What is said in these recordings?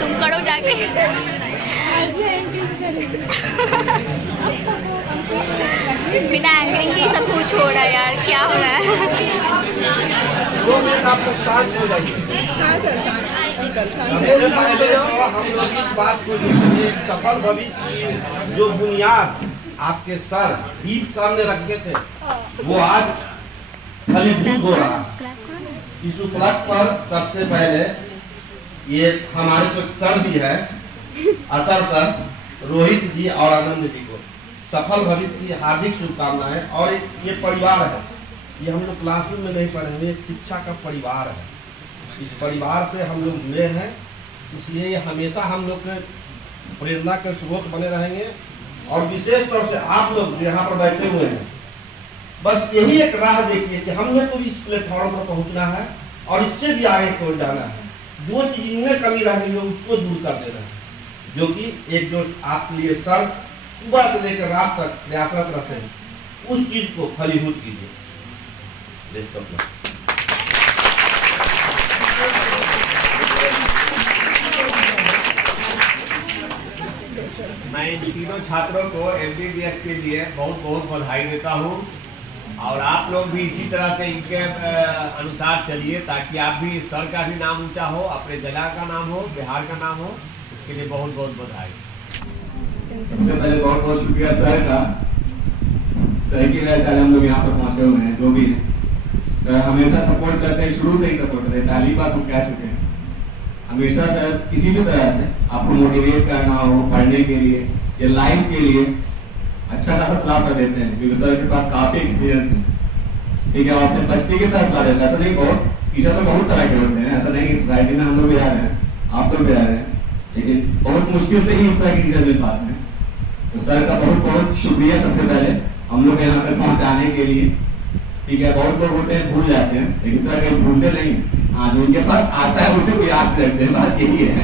तुम करो जाके। बिना एंकरिंग के सब कुछ हो रहा है यार, क्या हो रहा है? 2 मिनट आप लोग शांत हो जाइए। सबसे पहले तो हम लोग इस बात को देखिए, एक सफल भविष्य की जो बुनियाद आपके सर दीप सामने रखे थे, वो आज फलीभूत हो रहा है। इस उपलक्ष्य पर सबसे पहले ये हमारे तो सर भी है, असर सर, रोहित जी और आनंद जी को सफल भविष्य की हार्दिक शुभकामनाएं। और ये परिवार है, ये हम लोग क्लासरूम में नहीं पढ़ेंगे, एक शिक्षा का परिवार है। इस परिवार से हम लोग जुड़े हैं, इसलिए ये हमेशा हम लोग के प्रेरणा के स्रोत बने रहेंगे। और विशेष तौर से आप लोग यहाँ पर बैठे हुए हैं, बस यही एक राह देखिए कि हम लोग को भी इस प्लेटफॉर्म पर पहुँचना है और इससे भी आगे को जाना है। जो चीज़ इनमें कमी रह गई है उसको दूर कर देना है, जो कि एक जो आपके लिए सर सुबह से लेकर रात तक प्रयासरत रहते हैं, उस चीज को फलीभूत कीजिए। मैं इन तीनों छात्रों को MBBS के लिए बहुत बहुत बधाई देता हूँ और आप लोग भी इसी तरह से इनके अनुसार चलिए, ताकि आप भी सर का भी नाम ऊंचा हो, अपने जिला का नाम हो, बिहार का नाम हो। इसके लिए बहुत बहुत बधाई। सबसे पहले बहुत बहुत शुक्रिया सर का। सर की वजह से हम लोग यहाँ पर पहुँचे हुए हैं। जो भी है सर हमेशा सपोर्ट करते हैं, शुरू से ही सपोर्ट करते हैं। पहली बार हम कह चुके हैं, हमेशा सर किसी भी तरह से आपको मोटिवेट करना हो पढ़ने के लिए या लाइफ के लिए अच्छा खासा सलाह कर देते हैं, क्योंकि सर के पास काफी एक्सपीरियंस है। ठीक है, अपने बच्चे की तरह सलाह देते हैं। ऐसा नहीं, बहुत टीचर तो बहुत तरह के होते हैं, ऐसा नहीं। सोसाइटी में हम लोग भी रह रहे हैं, आप लोग भी रह रहे हैं, लेकिन बहुत मुश्किल से ही इस तरह के टीचर मिल पाते हैं। तो सर का बहुत बहुत शुक्रिया सबसे पहले हम लोग यहाँ तक पहुँचाने के लिए। ठीक है, बहुत लोग होते हैं भूल जाते हैं, लेकिन सर कहीं भूलते नहीं। हाँ, जो उनके पास आता है उसे को याद रखते हैं, बात यही है।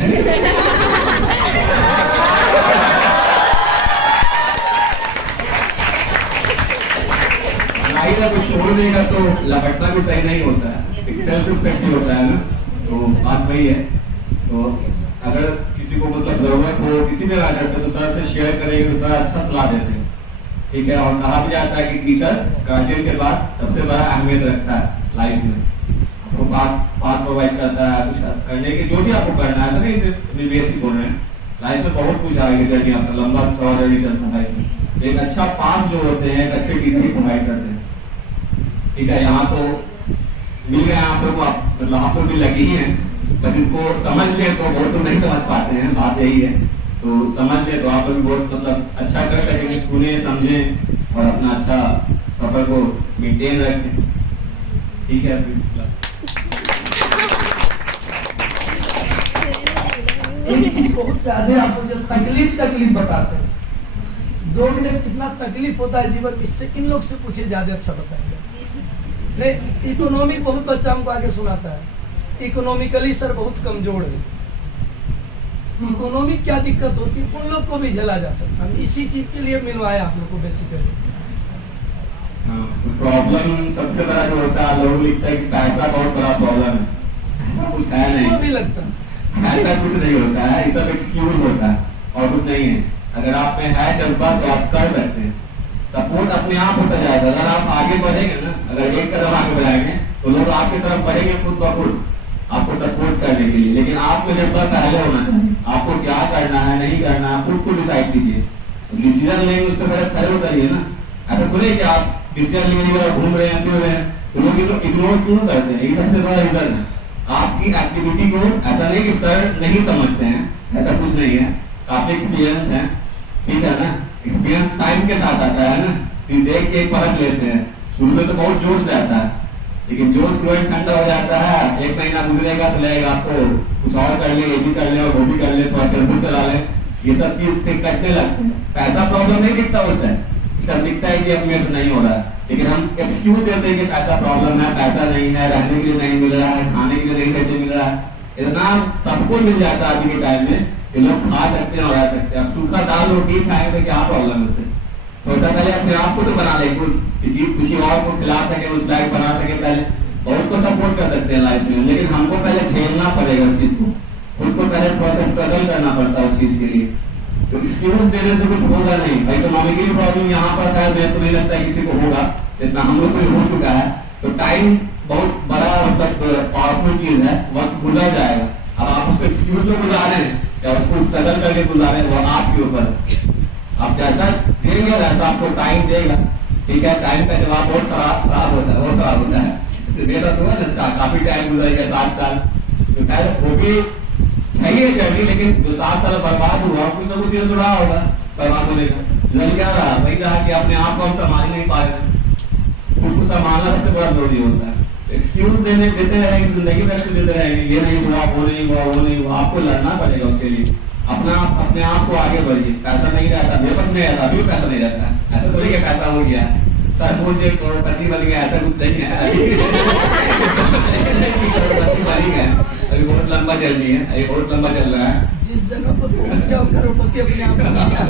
कुछ छोड़ देगा तो लपटना भी सही नहीं होता है, एक सेल्फ रिस्पेक्ट भी होता है ना। तो बात वही है। तो अगर किसी को मतलब जरूरत हो किसी भी मैटर पे तो सर से शेयर करेंगे तो सर अच्छा सलाह देते हैं। ठीक है, और कहा भी जाता है कि टीचर गार्जियन के बाद सबसे बड़ा अहमियत रखता है लाइफ में। आपको बात प्रोवाइड करता है, कुछ करने के जो भी आपको करना है, ऐसा नहीं सिर्फ बेसिक होना है। लाइफ में बहुत कुछ आगे जर्नी, आपका लंबा चौड़ा जर्नी चलता है लाइफ में। एक अच्छा पाथ जो होते हैं, एक अच्छे टीचर ही प्रोवाइड करते हैं। ठीक है, यहाँ तो मिल गया आप लोग को, मतलब आप लोग भी लगी ही है, बस इसको समझ ले तो बहुत तो नहीं समझ पाते हैं, बात यही है। तो समझ ले तो आप लोग बहुत मतलब अच्छा कर सकेंगे, सुने समझे और अपना अच्छा सफर को मेंटेन रखें। ठीक है, एक चीज बहुत ज्यादा आपको जब तकलीफ बताते हैं, 2 मिनट कितना तकलीफ होता है जीवन में, इससे इन लोग से पूछे ज्यादा अच्छा बताएंगे। नहीं, इकोनॉमिक बहुत बच्चा हमको आगे सुनाता है, इकोनॉमिकली सर बहुत कमजोर है। इकोनॉमिक क्या दिक्कत होती है उन लोग को भी झेला जा सकता है। इसी चीज के लिए मिलवाया आप लोग को बेसिकली। प्रॉब्लम सबसे बड़ा जो होता है, लोग लिखता है कि पैसा बहुत बड़ा प्रॉब्लम है। ऐसा कुछ है नहीं, भी लगता है ऐसा कुछ नहीं होता है, ये सब एक्सक्यूज होता है और कुछ नहीं है। अगर आप में है जज्बा तो आप कर सकते हैं, सपोर्ट अपने आप होता जाएगा। अगर आप आगे बढ़ेंगे ना, अगर एक कदम आगे बढ़ाएंगे तो लोग आपकी तरफ बढ़ेंगे खुद ब खुद आपको सपोर्ट करने के लिए। लेकिन आपको जज्बा पहले होना चाहिए, आपको क्या करना है नहीं करना है खुद को डिसाइड कीजिए। तो डिसीजन लेंगे उस पर पहले खड़े उतरिए ना। ऐसा खुले कि आप डिसीजन लेने के बाद घूम रहे हैं फिर रहे हैं तो लोग इग्नोर क्यों करते हैं? ये सबसे बड़ा रीजन है। आपकी एक्टिविटी को ऐसा नहीं कि सर नहीं समझते हैं, ऐसा कुछ नहीं है। काफी एक्सपीरियंस है, ठीक है ना। एक्सपीरियंस टाइम के साथ आता है ना, फिर देख के परख लेते हैं। शुरू में तो बहुत जोश रहता है, लेकिन जो स्टूडेंट ठंडा हो जाता है, 1 महीना गुजरेगा तो लगेगा आपको कुछ और कर ले, ये भी कर ले और वो भी कर ले, थोड़ा टेम्पो चला ले, ये सब चीज से कटने लगते हैं। पैसा प्रॉब्लम नहीं दिखता उस टाइम, सब दिखता है कि अब मेरे से नहीं हो रहा है, लेकिन हम एक्सक्यूज देते हैं कि पैसा प्रॉब्लम है, पैसा नहीं है, रहने के लिए नहीं मिल रहा है, खाने के लिए नहीं सही से मिल रहा है। इतना सबको मिल जाता है आज के टाइम में कि लोग खा सकते हैं और रह सकते हैं। अब सूखा दाल रोटी खाएं तो क्या प्रॉब्लम है उससे? तो ऐसा पहले अपने आप को तो बना ले कुछ, कि किसी और को खिला सके, उस लाइफ बना सके। पहले बहुत को सपोर्ट कर सकते हैं लाइफ में, लेकिन हमको पहले झेलना पड़ेगा उस चीज को, खुद को पहले थोड़ा सा स्ट्रगल करना पड़ता है उस चीज के लिए। तो एक्सक्यूज देने से कुछ होगा नहीं। इकोनॉमिकली प्रॉब्लम यहाँ पर है, मेरे को नहीं लगता किसी को होगा, जितना हम लोग को हो चुका है। तो टाइम बहुत बड़ा मतलब पावरफुल चीज है, वक्त गुजर जाएगा। अब आप उसको एक्सक्यूज में गुजारे या उसको स्ट्रगल करके गुजारे, वो आपके ऊपर। आप जैसा देंगे वैसा आपको टाइम देगा, ठीक है। टाइम का जवाब बहुत खराब होता है, बहुत खराब होता है। मेरा तो है ना, काफी टाइम गुजर गया, 7 साल, तो खैर वो भी चाहिए जर्नी, लेकिन जो 7 साल बर्बाद हुआ कुछ ना कुछ ये तो रहा होगा बर्बाद होने का। रिजल्ट क्या रहा? वही रहा कि अपने आप को हम संभाल नहीं पा रहे, खुद को संभालना सबसे बड़ा जरूरी होता है। एक्सक्यूज देते रहेंगे, जिंदगी में एक्सक्यूज देते रहेंगे, ये नहीं हुआ, वो नहीं हुआ, वो नहीं हुआ। आपको लड़ना पड़ेगा उसके लिए, अपने आप को आगे बढ़िए। पैसा नहीं रहता, मेरे पास नहीं रहता, अभी भी पैसा नहीं रहता, ऐसा तो नहीं कि पैसा हो गया सर बोल दे करोड़पति बन गया, ऐसा कुछ नहीं है। करोड़पति बन गए, अभी बहुत लंबा जर्नी है, अभी बहुत लंबा चल रहा है। जिस जगह पर पहुंच गया करोड़पति अपने आप बन गया।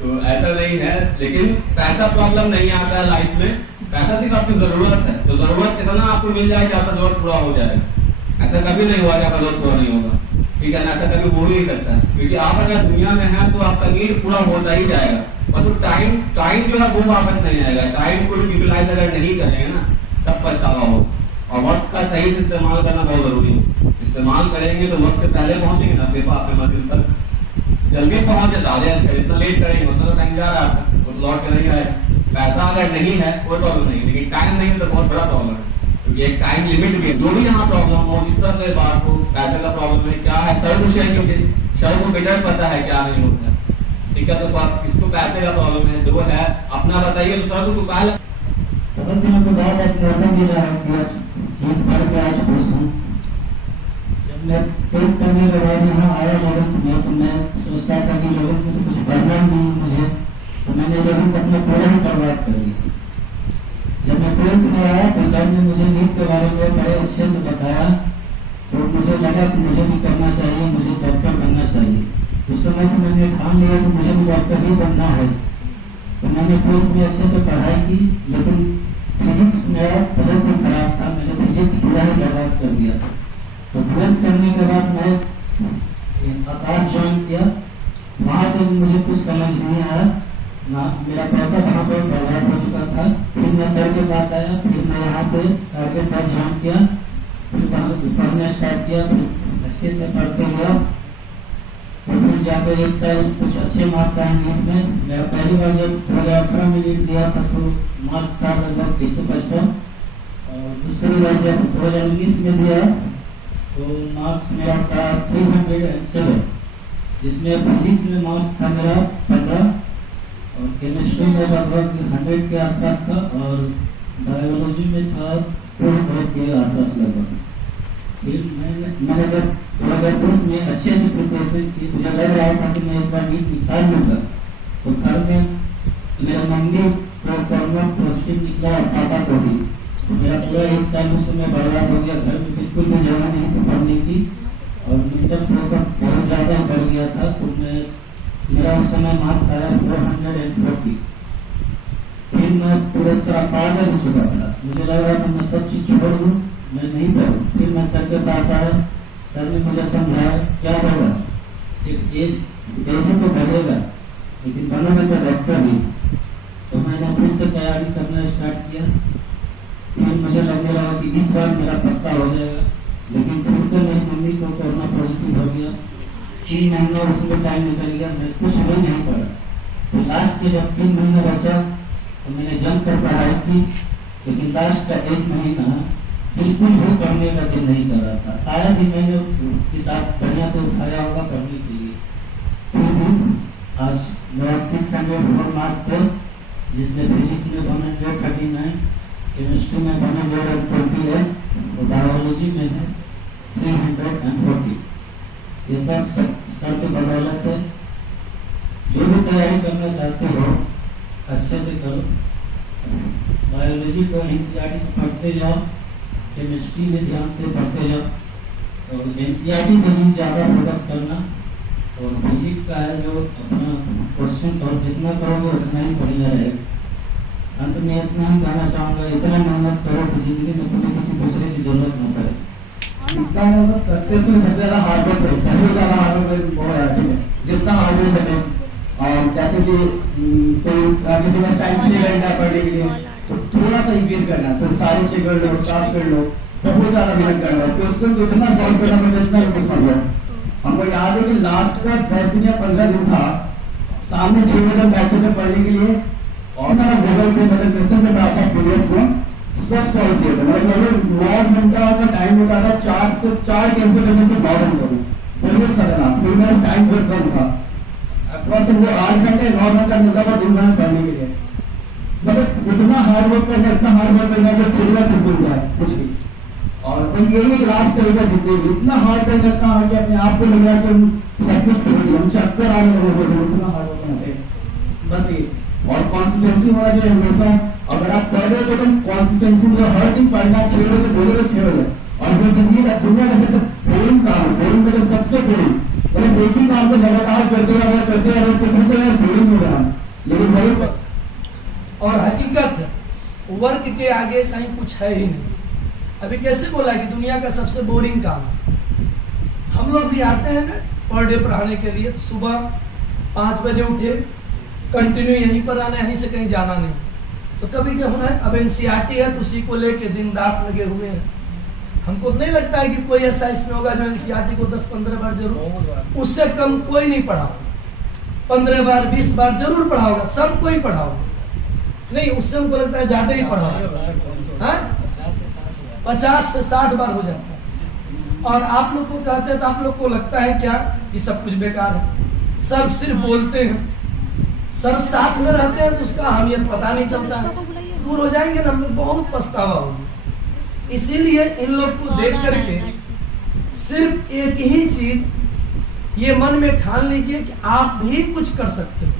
तो ऐसा नहीं है, लेकिन पैसा प्रॉब्लम नहीं आता है लाइफ में। पैसा सिर्फ आपकी जरूरत है, तो जरूरत कितना आपको मिल जाएगा आपका जरूरत पूरा हो जाएगा। ऐसा कभी नहीं हुआ कि आपका जरूरत पूरा नहीं होगा, ठीक है ना? ऐसा कभी हो नहीं सकता, क्योंकि आप अगर दुनिया में हैं तो आपका नीड पूरा होता ही जाएगा। बस टाइम जो है वो वापस नहीं आएगा। टाइम को यूटिलाइज अगर नहीं करेंगे ना, तब पछतावा हो। और वक्त का सही से इस्तेमाल करना बहुत जरूरी है। इस्तेमाल करेंगे तो वक्त से पहले पहुंचेंगे ना अपने मंजिल तक, जल्दी पहुंच जाए। इतना लेट करेंगे मतलब टाइम जा रहा है आपका, वो लौट के नहीं आएगा। पैसा अगर नहीं है कोई प्रॉब्लम नहीं, लेकिन टाइम नहीं तो बहुत बड़ा प्रॉब्लम है, क्योंकि एक टाइम लिमिट भी है। जो भी यहाँ प्रॉब्लम हो, जिस तरह से बात हो, पैसे का प्रॉब्लम है क्या है, सर को शेयर कीजिए, सर को बेटर पता है क्या नहीं होता है, ठीक है। तो आप किसको पैसे का प्रॉब्लम है, जो है अपना बताइए, तो सर को छुपा ले। बहुत दिनों के बाद एक मौका मिला है कि आज जीत भर के आज खुश हूँ। जब मैं टेस्ट करने के बाद यहाँ आया लोगों में, तो मैं सोचता था कि लोगों को तो कुछ करना ही नहीं मुझे, तो मैंने लोगों को अपना पूरा ही बर्बाद कर दिया। जब मैं ट्वेल्थ में आया तो सर ने मुझे नीट के बारे में बड़े अच्छे से बताया, तो मुझे लगा कि मुझे भी करना चाहिए, मुझे डॉक्टर बनना चाहिए। उस समय से मैंने ठान लिया कि मुझे भी डॉक्टर ही बनना है। तो मैंने ट्वेल्थ में अच्छे से पढ़ाई की, लेकिन फिजिक्स मेरा बहुत ही खराब था, मैंने फिजिक्स पूरा ही बर्बाद कर दिया। तो ट्वेल्थ करने के बाद मैं आकाश ज्वाइन किया। वहाँ पे मुझे कुछ समझ नहीं आया ना, मेरा पैसा वहाँ पर बर्बाद हो चुका था। फिर मैं सर के पास आया, फिर मैं यहाँ पे टारगेट पर ज्वाइन किया, फिर पढ़ना स्टार्ट किया, फिर अच्छे से पढ़ते गया। तो फिर जाकर 1 साल कुछ अच्छे मार्क्स आए नीट में। मेरा पहली बार जब 2018 में नीट दिया था तो मार्क्स था लगभग 355, और दूसरी बार जब 2019 में दिया तो मार्क्स मेरा था 307, जिसमें फिजिक्स में मार्क्स था मेरा 15, और केमिस्ट्री में लगभग 100 के आसपास था, और बायोलॉजी में था 200 के आसपास लगभग। फिर मैंने जब 2010 में अच्छे से प्रिपरेशन की, मुझे लग रहा था कि मैं इस बार नीट निकाल लूँगा। तो घर में मेरा मम्मी को कोरोना पॉजिटिव निकला और पापा को भी, तो मेरा पूरा 1 साल उस समय बर्बाद हो गया। घर में बिल्कुल भी जगह नहीं थी पढ़ने की, और मेंटल प्रेशर बहुत ज़्यादा बढ़ गया था। तो मेरा उस समय मार्क्स आया 440। फिर मैं पूरा तरह पागल हो चुका था, मुझे लग रहा था मैं सब चीज़ छोड़ दूँ, मैं नहीं पढ़ूँ। फिर मैं सर के पास आया, सर ने मुझे समझाया क्या होगा, सिर्फ एज तो बढ़ेगा, लेकिन बनोगे तो डॉक्टर ही। तो मैंने फिर से तैयारी करना स्टार्ट किया। फिर मुझे लगने लगा कि इस बार मेरा पक्का हो जाएगा, लेकिन फिर से मेरी मम्मी को कोरोना पॉजिटिव हो गया। 3 महीना उसमें टाइम निकल गया, मैं कुछ भी नहीं पढ़ा। तो लास्ट के जब 3 महीना बचा तो मैंने जम कर पढ़ाई की, लेकिन लास्ट का 1 महीना बिल्कुल भी पढ़ने का दिल नहीं कर रहा था। शायद ही मैंने किताब बढ़िया से उठाया होगा पढ़ने के लिए। फिर भी आज मेरा 604 मार्क्स है, जिसमें फिजिक्स में 139, केमिस्ट्री में 120 है और बायोलॉजी में है 340। ये सब सर की बदौलत है। जो भी तैयारी करना चाहते हो अच्छे से करो। बायोलॉजी को एनसीईआरटी में पढ़ते जाओ, केमिस्ट्री में ध्यान से पढ़ते जाओ और एनसीईआरटी पे ही ज़्यादा फोकस करना। और फिजिक्स का है जो अपना क्वेश्चन सॉल्व जितना करोगे उतना ही बढ़िया रहेगा। अंत में इतना ही कहना चाहूँगा, इतना मेहनत करो कि जिंदगी में तुम्हें किसी दूसरे की जरूरत न पड़े। इतना मतलब सक्सेस में सबसे ज्यादा हार्ड वर्क है, बहुत ज्यादा हार्ड वर्क बहुत है, ठीक है। जितना हार्ड वर्क है और जैसे कि कोई किसी में टाइम से नहीं करना पढ़ने के लिए तो थोड़ा सा इंक्रीज करना है, सर सारे से कर लो, स्टार्ट कर लो, बहुत ज्यादा मेहनत करना है। क्वेश्चन को इतना सॉल्व करना पड़ता है जितना कुछ पढ़ लो। हमको याद है कि लास्ट का 10 दिन या 15 दिन था, सामने 6 बजे बैठे थे पढ़ने के लिए और मैंने गूगल पे मतलब क्वेश्चन पे डाटा पीडीएफ को सब सॉल्व किया था। मतलब 9 घंटा का टाइम होता था, 4 कैंसिल करने से 9 घंटे में बहुत खतरनाक। फिर मेरा टाइम बहुत कम था, अप्रॉक्स वो 8 घंटे 9 घंटा मिलता था दिन भर में पढ़ने के लिए। मतलब इतना हार्ड वर्क करना, इतना हार्ड वर्क करना कि खुद में खुद भूल जाए कुछ भी। और यही एक लास्ट तरीका जिंदगी, इतना हार्ड करना, इतना हार्ड कि अपने आप को लग रहा है कि हम सब कुछ कर दिया, हम चक्कर आने लगे थे, इतना हार्ड वर्क करना चाहिए बस ये। और कंसिस्टेंसी होना चाहिए हमेशा। अगर आप पढ़ रहे हो तो तुम कंसिस्टेंसी में हर दिन पढ़ना, 6 बजे बोले तो 6 बजे। और जो जिंदगी का दुनिया का सबसे बोरिंग काम है, बोरिंग मतलब सबसे बोरिंग, मतलब एक ही काम को लगातार करते रहो बोरिंग हो रहा है। लेकिन वही और हकीकत है, वर्क के आगे कहीं कुछ है ही नहीं। अभी कैसे बोला कि दुनिया का सबसे बोरिंग काम है। हम लोग भी आते हैं ना पर डे पढ़ाने के लिए, तो सुबह 5 बजे उठे, कंटिन्यू यहीं पर आना, यहीं से कहीं जाना नहीं। तो कभी क्या होना है, अब एनसीईआरटी है तो उसी को लेके दिन रात लगे हुए हैं। हमको नहीं लगता है कि कोई ऐसा इसमें होगा जो एनसीईआरटी को 10-15 बार जरूर, उससे कम कोई नहीं पढ़ा होगा। 15 बार 20 बार जरूर पढ़ा होगा, सब कोई पढ़ा होगा। नहीं, उससे हमको लगता है ज्यादा ही पढ़ा होगा, 50 से 60 बार हो जाता है। और आप लोग को कहते हैं तो आप लोग को लगता है क्या कि सब कुछ बेकार है। सर सिर्फ बोलते हैं, सर साथ में रहते हैं तो उसका अहमियत पता नहीं चलता है। दूर हो जाएंगे ना हम लोग, बहुत पछतावा होगा। इसीलिए इन लोग को देख करके सिर्फ एक ही चीज ये मन में ठान लीजिए कि आप भी कुछ कर सकते हो।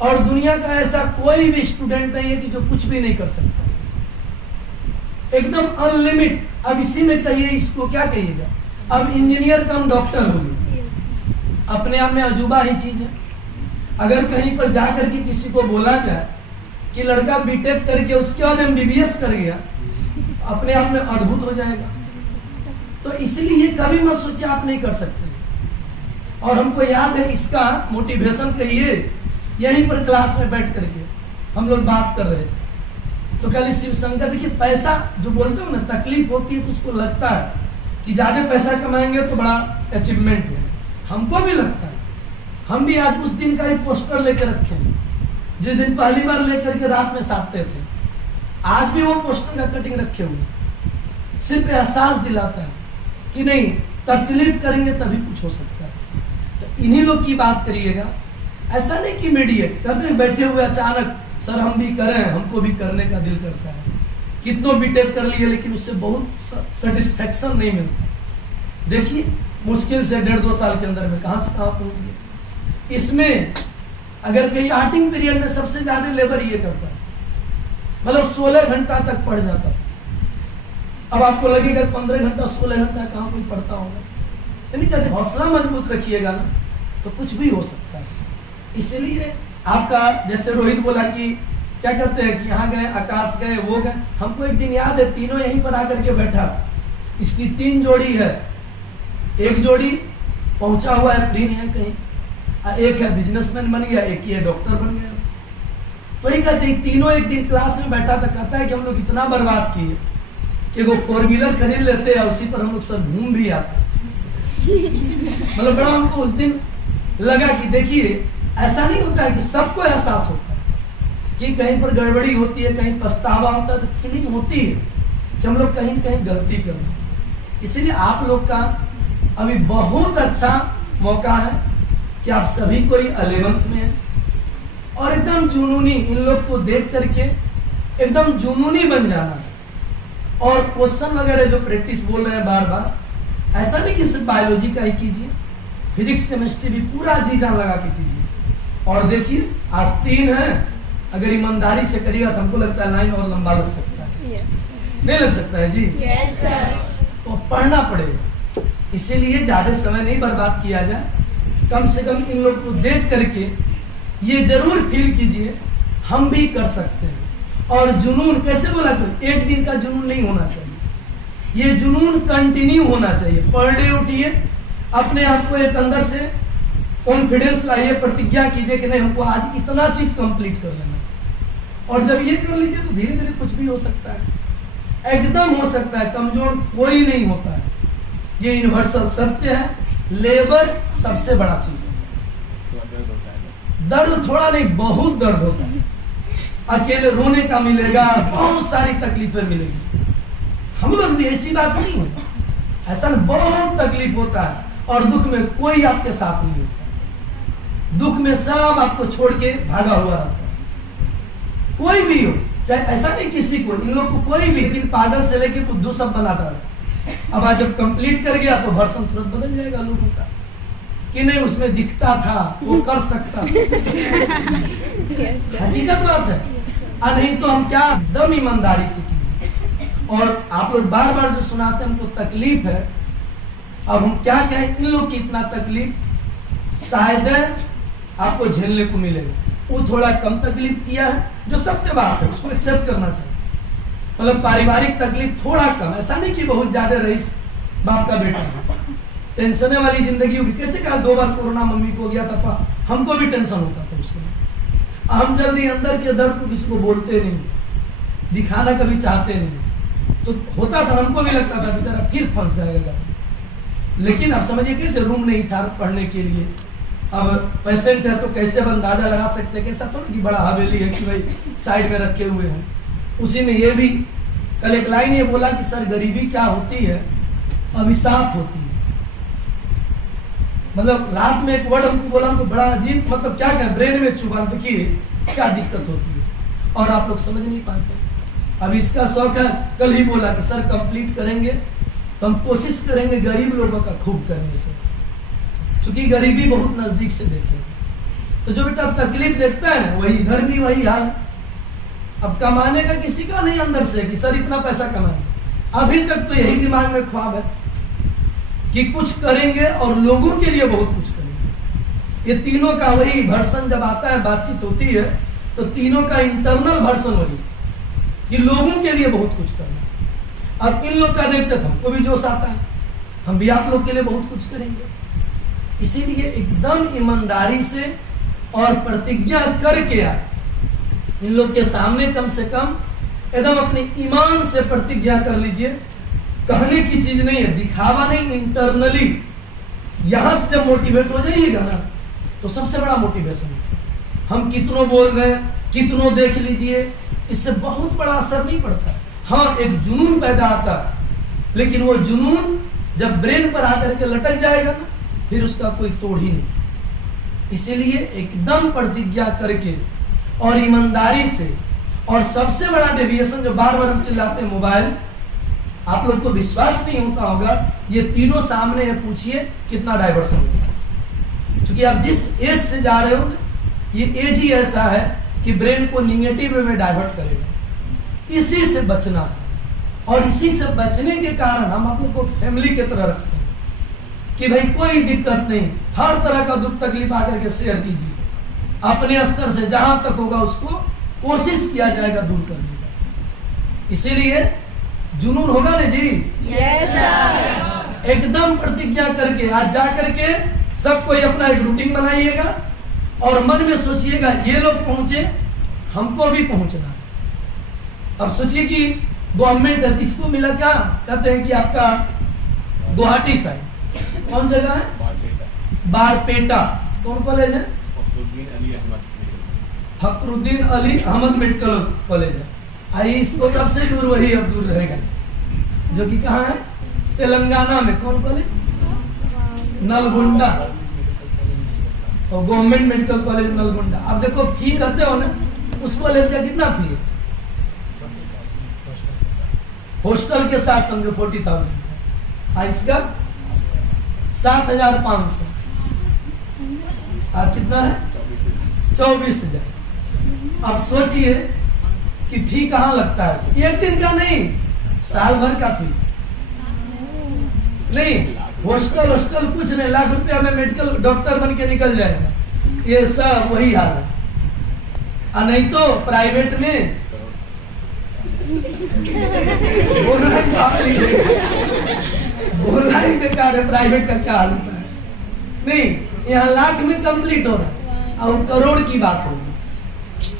और दुनिया का ऐसा कोई भी स्टूडेंट नहीं है कि जो कुछ भी नहीं कर सकता, एकदम अनलिमिट। अब इसी में कहिए, इसको क्या कहिएगा, अब इंजीनियर कम डॉक्टर हो गए, अपने आप में अजूबा ही चीज है। अगर कहीं पर जाकर के किसी को बोला जाए कि लड़का बीटेक करके उसके बाद एमबीबीएस कर गया, तो अपने आप में अद्भुत हो जाएगा। तो इसलिए कभी मत सोचिए आप नहीं कर सकते। और हमको याद है इसका मोटिवेशन कहिए, यहीं पर क्लास में बैठ करके हम लोग बात कर रहे थे तो कल शिव शंकर, देखिए पैसा जो बोलते हो ना, तकलीफ होती है तो उसको लगता है कि ज्यादा पैसा कमाएंगे तो बड़ा अचीवमेंट है। हमको भी लगता है, हम भी आज उस दिन का ही पोस्टर लेकर रखे हैं जिस दिन पहली बार लेकर के रात में साटते थे। आज भी वो पोस्टर का कटिंग रखे हुए, सिर्फ एहसास दिलाता है कि नहीं, तकलीफ करेंगे तभी कुछ हो सकता है। तो इन्हीं लोग की बात करिएगा, ऐसा नहीं कि मीडिएट कहते हैं बैठे हुए अचानक सर हम भी करें, हमको भी करने का दिल करता है। कितनों बीटेक कर लिए लेकिन उससे बहुत सेटिस्फेक्शन नहीं मिलता। देखिए मुश्किल से 1.5-2 साल के अंदर में कहां से कहां पहुंच गए। इसमें अगर कहीं स्टार्टिंग पीरियड में सबसे ज्यादा लेबर ये करता है, मतलब 16 घंटा तक पढ़ जाता था। अब आपको लगेगा 15 घंटा 16 घंटा कहां कोई पढ़ता होगा। नहीं कहते हौसला मजबूत रखिएगा ना तो कुछ भी हो सकता है। इसलिए आपका जैसे रोहित बोला कि क्या कहते हैं कि यहाँ गए, आकाश गए, वो गए। हमको एक दिन याद है, तीनों यहीं पर आकर के बैठा था। इसकी 3 जोड़ी है, एक जोड़ी पहुंचा हुआ है प्रीन है कहीं, एक है बिजनेसमैन बन गया, एक ही है डॉक्टर बन गया। तो ही कहते तीनों एक दिन क्लास में बैठा था, कहता है कि हम लोग इतना बर्बाद किए कि वो 4 व्हीलर खरीद लेते हैं, उसी पर हम लोग सब घूम भी आते। मतलब बड़ा हमको उस दिन लगा कि देखिए ऐसा नहीं होता है कि सबको एहसास होता है कि कहीं पर गड़बड़ी होती है, कहीं पछतावा होता है, तो फीलिंग होती है कि हम लोग कहीं कहीं गलती कर रहे हैं। इसीलिए आप लोग का अभी बहुत अच्छा मौका है कि आप सभी कोई 11th में है और एकदम जुनूनी इन लोग को देख करके एकदम जुनूनी बन जाना है। और क्वेश्चन वगैरह जो प्रैक्टिस बोल रहे हैं बार बार, ऐसा नहीं कि सिर्फ बायोलॉजी का ही कीजिए, फिजिक्स केमिस्ट्री भी पूरा जी जान लगा के कीजिए। और देखिए आज 3 है, अगर ईमानदारी से करिएगा तो हमको लगता है लाइन और लंबा लग सकता है। नहीं लग सकता है जी? Yes sir. तो पढ़ना पड़ेगा, इसीलिए ज्यादा समय नहीं बर्बाद किया जाए। कम से कम इन लोग को देख करके ये जरूर फील कीजिए हम भी कर सकते हैं। और जुनून कैसे बोला, कोई एक दिन का जुनून नहीं होना चाहिए, ये जुनून कंटिन्यू होना चाहिए। पर डे उठिए, अपने आप को एक अंदर से कॉन्फिडेंस लाइए, प्रतिज्ञा कीजिए कि नहीं हमको आज इतना चीज कंप्लीट कर लेना। और जब ये कर लीजिए तो धीरे धीरे कुछ भी हो सकता है, एकदम हो सकता है। कमजोर कोई नहीं होता है, ये यूनिवर्सल सत्य है। लेबर सबसे बड़ा चीज है, दर्द थोड़ा नहीं बहुत दर्द होता है, अकेले रोने का मिलेगा, बहुत सारी तकलीफें मिलेगी। हम लोग भी ऐसी बात नहीं है, ऐसा बहुत तकलीफ होता है। और दुख में कोई आपके साथ नहीं होता, दुख में सब आपको छोड़ के भागा हुआ रहता है। कोई भी हो, चाहे ऐसा नहीं किसी को, इन लोग को कोई भी दिन पागल से लेके बुद्धू सब बनाता है। अब आज जब कंप्लीट कर गया तो वर्षन तुरंत बदल जाएगा लोगों का, कि नहीं उसमें दिखता था वो कर सकता। हकीकत बात है, नहीं तो हम क्या दम ईमानदारी से कीजिए। और आप लोग बार बार जो सुनाते हैं हमको तकलीफ है, अब हम क्या कहें, इन लोग की इतना तकलीफ शायद आपको झेलने को मिलेगा। वो थोड़ा कम तकलीफ किया है, जो सत्य बात है उसको एक्सेप्ट करना चाहिए। मतलब पारिवारिक तकलीफ थोड़ा कम, ऐसा नहीं कि बहुत ज्यादा रईस बाप का बेटा है, टेंशन वाली जिंदगी होगी। कैसे कहा 2 बार कोरोना मम्मी को गया था, हमको भी टेंशन होता था उससे। हम जल्दी अंदर के दर्द को किसी को बोलते नहीं, दिखाना कभी चाहते नहीं, तो होता था, हमको भी लगता था बेचारा फिर फंस जाएगा। लेकिन अब समझिए कैसे रूम नहीं था पढ़ने के लिए, अब पेशेंट है तो कैसे हम अंदाजा लगा सकते हैं, कैसा थोड़ा कि बड़ा हवेली है कि भाई साइड में रखे हुए हैं। उसी में ये भी कल एक लाइन ये बोला कि सर गरीबी क्या होती है, अभिशाप होती है। मतलब रात में एक वर्ड हमको बोला, हमको बड़ा अजीब, मतलब क्या कहें, ब्रेन में चुभा, देखिए क्या दिक्कत होती है और आप लोग समझ नहीं पाते। अब इसका शौक है, कल ही बोला कि सर कंप्लीट करेंगे तो हम कोशिश करेंगे गरीब लोगों का खूब करने से, क्योंकि गरीबी बहुत नजदीक से देखेंगे। तो जो बेटा तकलीफ देखता है ना, वही इधर भी वही हाल है। अब कमाने का किसी का नहीं अंदर से कि सर इतना पैसा कमाएंगे, अभी तक तो यही दिमाग में ख्वाब है कि कुछ करेंगे और लोगों के लिए बहुत कुछ करेंगे। ये तीनों का वही वर्षन जब आता है, बातचीत होती है, तो तीनों का इंटरनल वर्षन वही कि लोगों के लिए बहुत कुछ करना। अब इन लोग का देखते तो हमको भी जोश आता है, हम भी आप लोग के लिए बहुत कुछ करेंगे। इसीलिए एकदम ईमानदारी से और प्रतिज्ञा करके आए, इन लोग के सामने कम से कम एकदम अपने ईमान से प्रतिज्ञा कर लीजिए। कहने की चीज नहीं है, दिखावा नहीं, इंटरनली यहां से जब मोटिवेट हो जाइएगा ना, तो सबसे बड़ा मोटिवेशन है। हम कितनों बोल रहे हैं, कितनों देख लीजिए, इससे बहुत बड़ा असर नहीं पड़ता है। हाँ एक जुनून पैदा आता है, लेकिन वो जुनून जब ब्रेन पर आकर के लटक जाएगा ना, फिर उसका कोई तोड़ ही नहीं। इसीलिए एकदम प्रतिज्ञा करके और ईमानदारी से, और सबसे बड़ा डेविएशन जो बार बार हम चिल्लाते हैं मोबाइल, आप लोग को विश्वास नहीं होता होगा, ये तीनों सामने है, पूछिए कितना डाइवर्सन होता है। क्योंकि आप जिस एज से जा रहे हो, ये एज ही ऐसा है कि ब्रेन को निगेटिव वे में डाइवर्ट करेगा। इसी से बचना है, और इसी से बचने के कारण हम आप लोग को फैमिली की तरह रखते हैं कि भाई कोई दिक्कत नहीं, हर तरह का दुख तकलीफ आकर के शेयर कीजिए, अपने स्तर से जहां तक होगा उसको कोशिश किया जाएगा दूर करने का। इसीलिए जुनून होगा ना जी, यस सर। एकदम प्रतिज्ञा करके आज जा करके सब कोई अपना एक रूटीन बनाइएगा और मन में सोचिएगा ये लोग पहुंचे, हमको भी पहुंचना है। अब सोचिए कि गवर्नमेंट है, इसको मिला क्या, कहते हैं कि आपका गुवाहाटी साइड कौन जगह है, बारपेटा, कौन कॉलेज है, फखरुद्दीन अली अहमद मेडिकल कॉलेज है। आई इसको सबसे दूर वही अब दूर रहेगा, जो कि कहाँ है, तेलंगाना में। कौन कॉलेज, नलगुंडा, और गवर्नमेंट मेडिकल कॉलेज नलगुंडा। अब देखो फी कहते हो ना, उस कॉलेज का कितना फी है, हॉस्टल के साथ समझो 40,000, इसका 7,500, कितना है 24,000। अब सोचिए कि फी कहाँ लगता है, एक दिन का नहीं, साल भर का फी नहीं। हॉस्टल कुछ नहीं, लाख रुपया में मेडिकल डॉक्टर बन के निकल जाएगा, ये सब वही हाल है। नहीं तो प्राइवेट में बोलना ही बेकार है, प्राइवेट का क्या हाल होता है। नहीं, यहाँ लाख में कंप्लीट हो रहा है और करोड़ की बात होगी।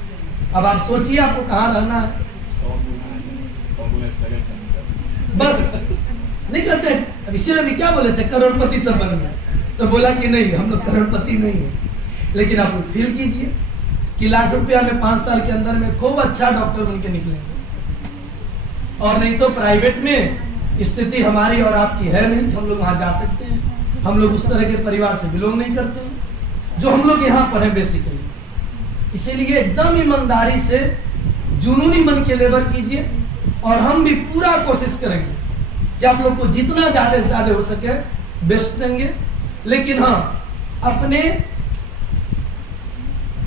अब आप सोचिए आपको कहाँ रहना है। बस नहीं कहते, अब इसीलिए भी क्या बोले थे करोड़पति सब बन गया, तो बोला कि नहीं हम लोग करोड़पति नहीं है, लेकिन आप लोग फील कीजिए कि लाख रुपया में 5 साल के अंदर में खूब अच्छा डॉक्टर बन के निकलेंगे। और नहीं तो प्राइवेट में स्थिति हमारी और आपकी है नहीं, हम लोग वहां जा सकते हैं। हम लोग उस तरह के परिवार से बिलोंग नहीं करते जो हम लोग यहाँ पर हैं बेसिकली। इसीलिए एकदम ईमानदारी से जुनूनी मन के लेबर कीजिए, और हम भी पूरा कोशिश करेंगे कि आप लोग को जितना ज्यादा से ज्यादा हो सके बेस्ट देंगे। लेकिन हाँ, अपने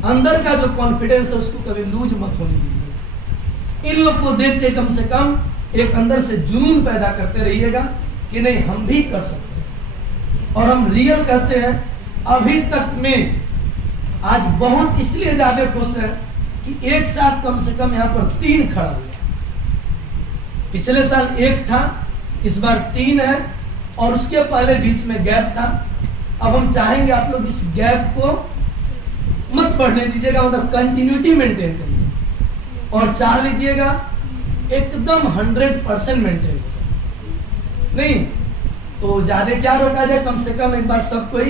अंदर का जो कॉन्फिडेंस है उसको कभी लूज मत होने दीजिए। इन लोग को देख के कम से कम एक अंदर से जुनून पैदा करते रहिएगा कि नहीं हम भी कर सकते हैं, और हम रियल करते हैं। अभी तक में आज बहुत इसलिए ज्यादा खुश है कि एक साथ कम से कम यहाँ पर 3 खड़ा हुआ। पिछले साल 1 था, इस बार 3 है, और उसके पहले बीच में गैप था। अब हम चाहेंगे आप लोग इस गैप को मत बढ़ने दीजिएगा, मतलब कंटिन्यूटी मेंटेन करिए, और चाह लीजिएगा एकदम 100% मेंटेन नहीं तो ज्यादा क्या रोका जाए। कम से कम एक बार सब कोई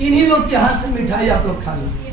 इन्हीं लोग के हाथ से मिठाई आप लोग खा लीजिए।